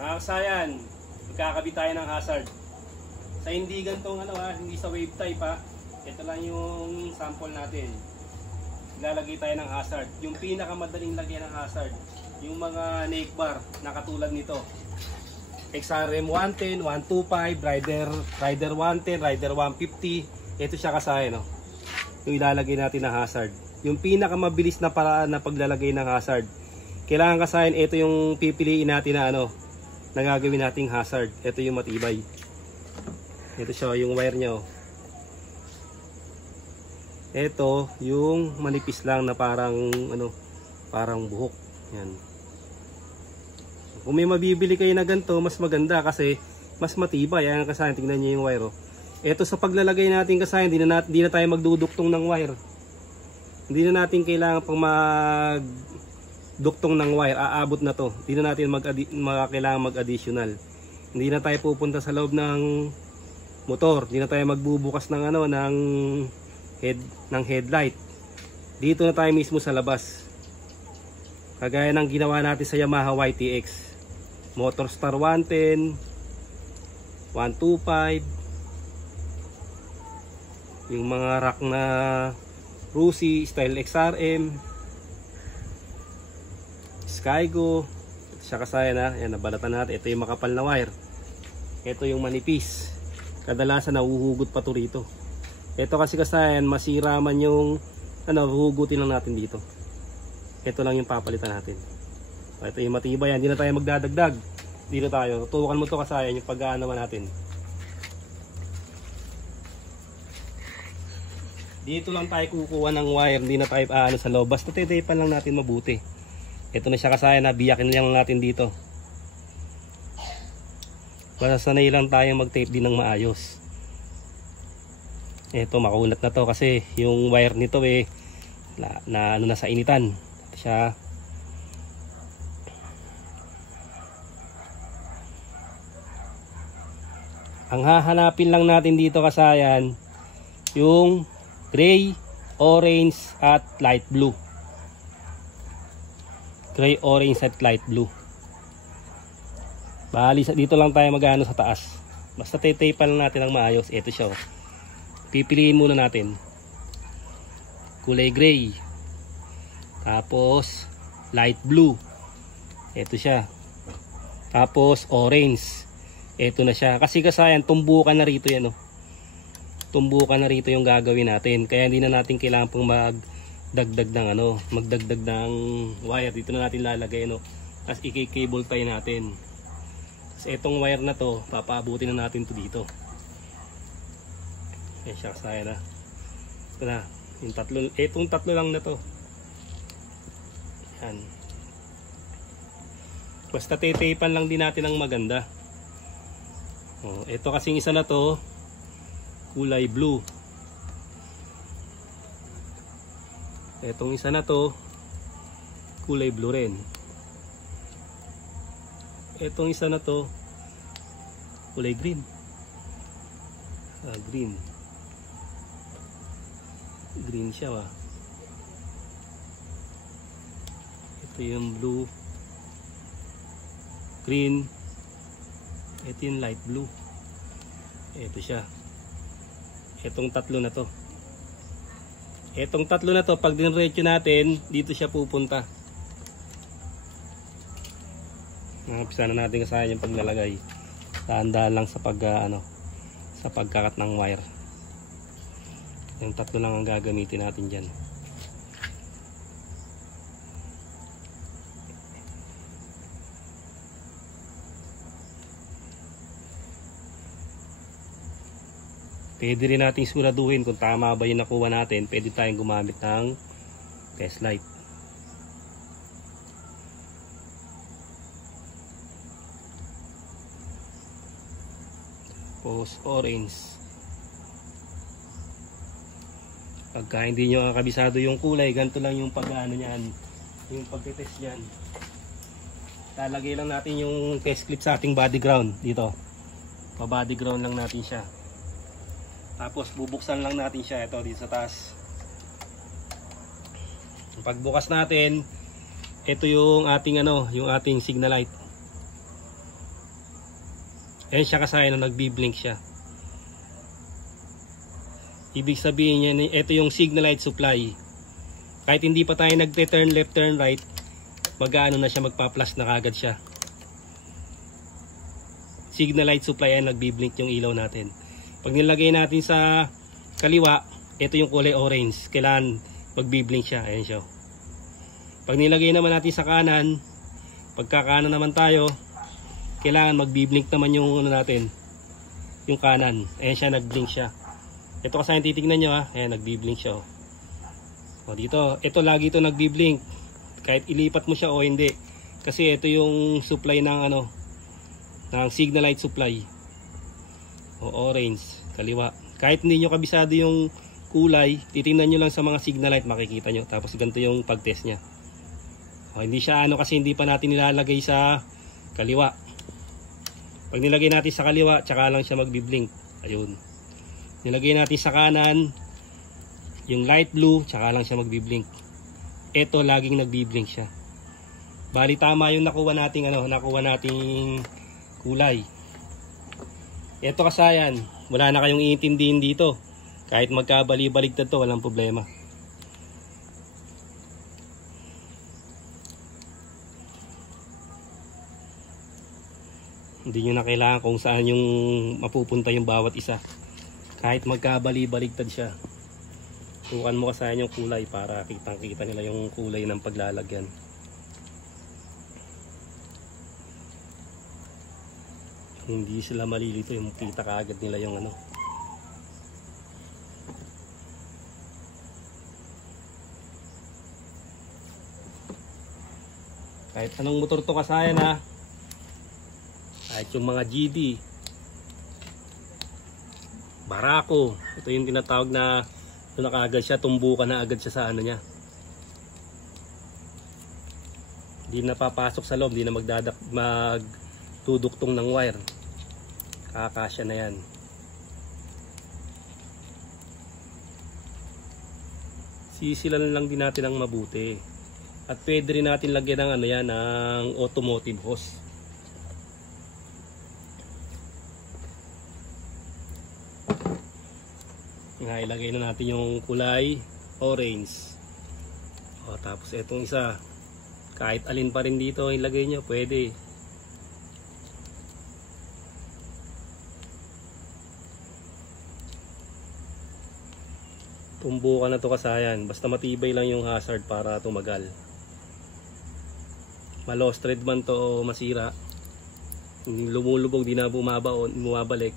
Kasayan, magkakabit tayo ng hazard. Sa hindi gantong hindi sa wave type ito lang yung sample natin. Lalagay tayo ng hazard. Yung pinakamadaling lagyan ng hazard, yung mga neck bar na katulad nito. XRM 110, 125, Rider 110, Rider 150. Ito siya kasayan, no? Yung ilalagay natin na hazard. Yung pinakamabilis na paraan na paglalagay ng hazard. Kailangan kasayan, ito yung pipiliin natin na na gagawin nating hazard. Ito yung matibay. Ito siya, yung wire niya. Ito yung manipis lang na parang parang buhok. Yan. Kung may mabibili kayo na ganito, mas maganda kasi mas matibay. Ayan kasayan, tingnan niyo yung wire. Ito sa paglalagay natin kasayan, hindi na tayo magduduktong ng wire. Hindi na natin kailangan pang magduktong ng wire. Aabot na to. Hindi na natin kailangan mag-additional. Hindi na tayo pupunta sa loob ng motor. Hindi na tayo magbubukas ng ng headlight. Dito na tayo mismo sa labas. Kagaya ng ginawa natin sa Yamaha YTX. Motorstar 110, 125, yung mga rack na Rusi, Style XRM, Skygo. Siya kasayan yan, nabalatan natin. Ito yung makapal na wire. Ito yung manipis. Kadalasan nahuhugot pa to rito. Ito kasi kasayan, masira man yung huhugutin lang natin dito. Ito lang yung papalitan natin. Ito yung matibay yan, hindi na tayo magdadagdag. Dito tayo, tutukan mo to kasayan yung pag-aanaman natin. Dito lang tayo kukuha ng wire, hindi na tayo sa loob. Basta titapan lang natin mabuti. Ito na siya kasayan, biyakin lang natin dito. Basta sanay lang tayo mag-tape din ng maayos. Ito makunat na to kasi yung wire nito na sa initan. Ito siya. Ang hahanapin lang natin dito kasayan yung gray, orange at light blue. Gray, orange at light blue. Bali dito lang tayo magano sa taas. Basta tape lang natin ang maayos. Ito siya. Pipiliin muna natin. Kulay gray. Tapos light blue. Ito siya. Tapos orange. Ito na siya. Kasi kasayan, tumbukan na rito yan. Tumbukan na rito yung gagawin natin. Kaya hindi na natin kailangan pong magdagdag ng wire. Dito na natin lalagay. Tapos i-cable tie natin. Tapos itong wire na to, papaabutin na natin to dito. Ayan siya kasayan. Ito na. Itong tatlo lang na to. Yan. Basta titapan lang din natin ang maganda. Ito kasing isa na to, kulay blue. Itong isa na to, kulay blue rin. Itong isa na to, kulay green. Green. Green siya . Ito yung blue, green. Ito yung light blue. Ito siya. Itong tatlo na to. Itong tatlo na to, pag dinretso natin, dito siya pupunta. Umpisa na natin kasayan yung paglalagay. Dahan-dahan lang sa sa pagkakat ng wire. Yung tatlo lang ang gagamitin natin dyan. Pwede rin natin siguraduhin kung tama ba yung nakuha natin. Pwede tayong gumamit ng test light. Tapos orange. Pagka hindi nyo kabisado yung kulay, ganito lang yung niyan, yung pagtitest niyan. Lalagay lang natin yung test clip sa ating body ground dito. Pa-body ground lang natin siya. Tapos bubuksan lang natin siya ito dito sa taas. Pagbukas natin, ito yung ating yung ating signal light. Ayan siya kasayan na nagbi-blink siya. Ibig sabihin niya, ito yung signal light supply. Kahit hindi pa tayo nagte-turn left, turn right, mag-ano na siya, magpa-flash na kagad siya. Signal light supply, ayan, nagbi-blink yung ilaw natin. Pag nilagay natin sa kaliwa, ito yung kulay orange. Kailangan magbi-blink siya. Ayan siya. Pag nilagay naman natin sa kanan, pagkakanan naman tayo, kailangan magbi-blink naman yung ano natin, yung kanan. Ayan siya, nag-blink siya. Ito kasi yung titignan nyo, ha. Ayan, nagbi-blink siya. O dito, ito lagi ito nagbi-blink. Kahit ilipat mo siya o hindi. Kasi ito yung supply ng ano, ng signal light supply. O orange, kaliwa. Kahit hindi nyo kabisado yung kulay, titingnan nyo lang sa mga signal light, makikita nyo. Tapos ganito yung pag-test nya. O, hindi siya ano kasi hindi pa natin nilalagay sa kaliwa. Pag nilagay natin sa kaliwa, tsaka lang siya magbi-blink. Ayun. Nilagay natin sa kanan, yung light blue, tsaka lang siya magbi-blink. Ito laging nagbi-blink siya. Bali tama yung nakuha nating ano, nakuha nating kulay. Ito kasayan, wala na kayong iintindihin dito. Kahit magkabali-baligtad to, walang problema. Hindi nyo na kailangan kung saan yung mapupunta yung bawat isa. Kahit magkabali-baligtad siya, tukan mo kasayan yung kulay para kitang-kita nila yung kulay ng paglalagyan. Hindi sila malilito, yung kita kaagad nila yung ano. Kahit anong motor to kasayan, ha. Kahit yung mga GD, Barako, ito yung tinatawag na ito na kaagad siya, tumbukan na agad siya sa ano niya. Hindi na papasok sa loob, hindi na magtuduktong ng wire. Kakasya na yan. Sisilan lang din natin ang mabuti. At pwede rin natin lagyan ng ano yan, ng automotive hose. Ilagay na natin yung kulay orange. O, tapos itong isa, kahit alin pa rin dito ilagay nyo, pwede. Tumbukan na to kasayan, basta matibay lang yung hazard para tumagal. Lost thread man to o masira, lumulubog, di na bumabalik,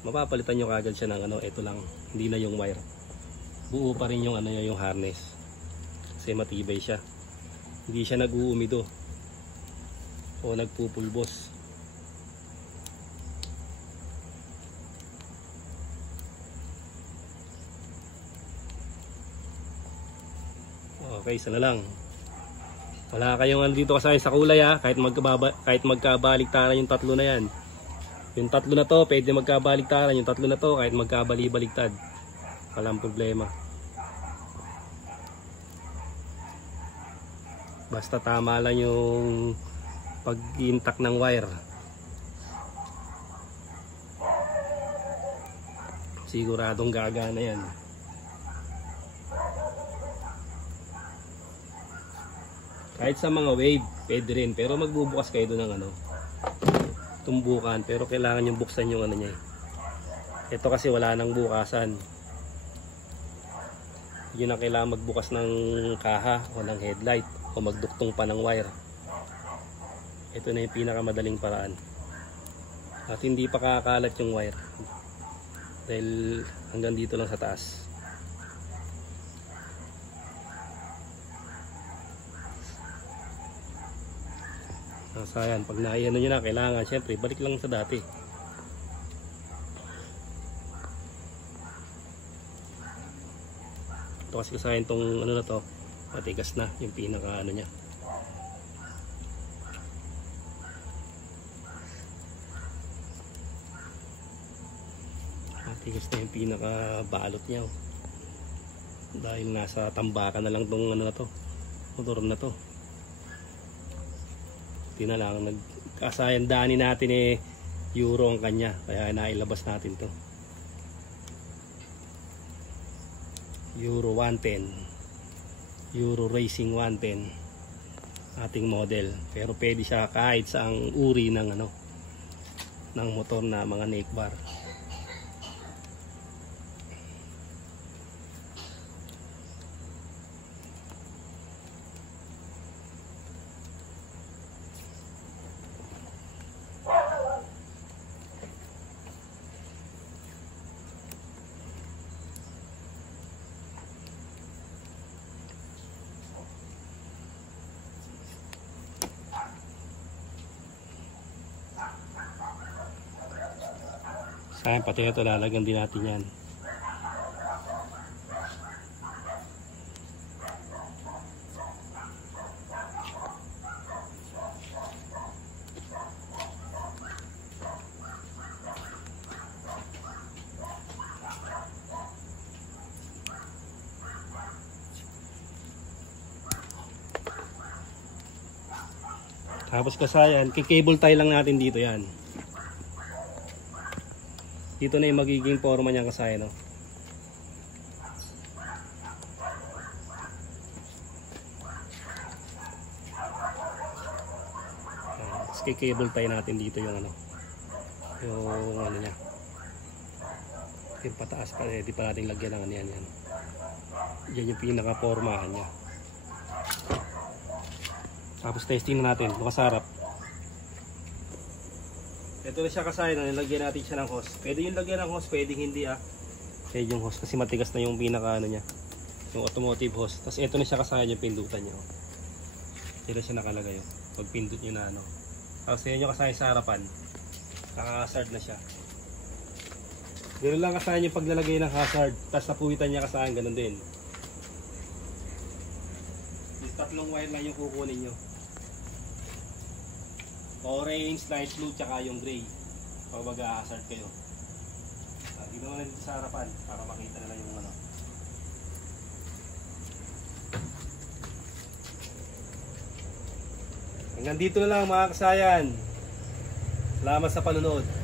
mapapalitan nyo kagad siya ng ano, ito lang, hindi na yung wire, buo pa rin yung ano, yung harness, kasi matibay siya, hindi siya nag-uumido o nagpupulbos. Okay, isa na lang. Wala kayong ano dito kasay sa kulay, ha, kahit magkabaliktaran yung tatlo na yan. Yung tatlo na to, pwede magkabaligtaran. Yung tatlo na to, kahit magkabali-baligtad, walang problema. Basta tama lang yung pag-intact ng wire. Siguradong gagana yan. Kahit sa mga wave, pwede rin. Pero magbubukas kayo doon ng ano, tumbukan, pero kailangan yung buksan yung ano niya. Ito kasi wala nang bukasan. Yun ang kailangan magbukas ng kaha o ng headlight o magduktong pa ng wire. Ito na yung pinakamadaling paraan. At hindi pa kakalat yung wire. Dahil hanggang dito lang sa taas. Sayang, pag naiano nyo na, kailangan syempre balik lang sa dati. Ito kasi sayang tong ano na to, matigas na yung pinaka ano nya. Matigas na yung pinaka balot nya, oh. Dahil nasa tambakan na lang tong ano na to, motor na to. Na lang nagkasayan daanin natin Euro ang kanya, kaya nailabas natin to. Euro 110, Euro Racing 110 ating model, pero pwede siya kahit saang uri ng ng motor na mga neck bar. Sayang, pati ito lalagyan din natin yan. Tapos kasayan, kikable tie lang natin dito yan. Dito na yung magiging forma niya kasaya, no? Tapos cable tie natin dito yung yung niya. Yung pataas pa, di pa natin lagyan ng yan. Yan yung pinaka formahan niya. Tapos testing na natin, makasarap. Ito na siya kasaya, nilagyan natin siya ng hose. Pwede yung lagyan ng hose, pwede hindi Pwede yung hose kasi matigas na yung pinaka niya, yung automotive hose. Tapos ito na siya kasaya yung pindutan niya. Dito siya nakalagay. Pag pindut nyo na Tapos yun yung kasaya sa harapan. Naka-hazard na siya. Ganoon lang kasaya yung paglalagay ng hazard. Tapos napuwitan niya kasaya, ganun din. Yung tatlong wire lang yung kukunin nyo. Orange, light blue, tsaka yung gray. Pag mag-hazard kayo. Dito naman dito sa harapan para makita na lang yung Hanggang dito na lang mga kasayan. Salamat sa panonood.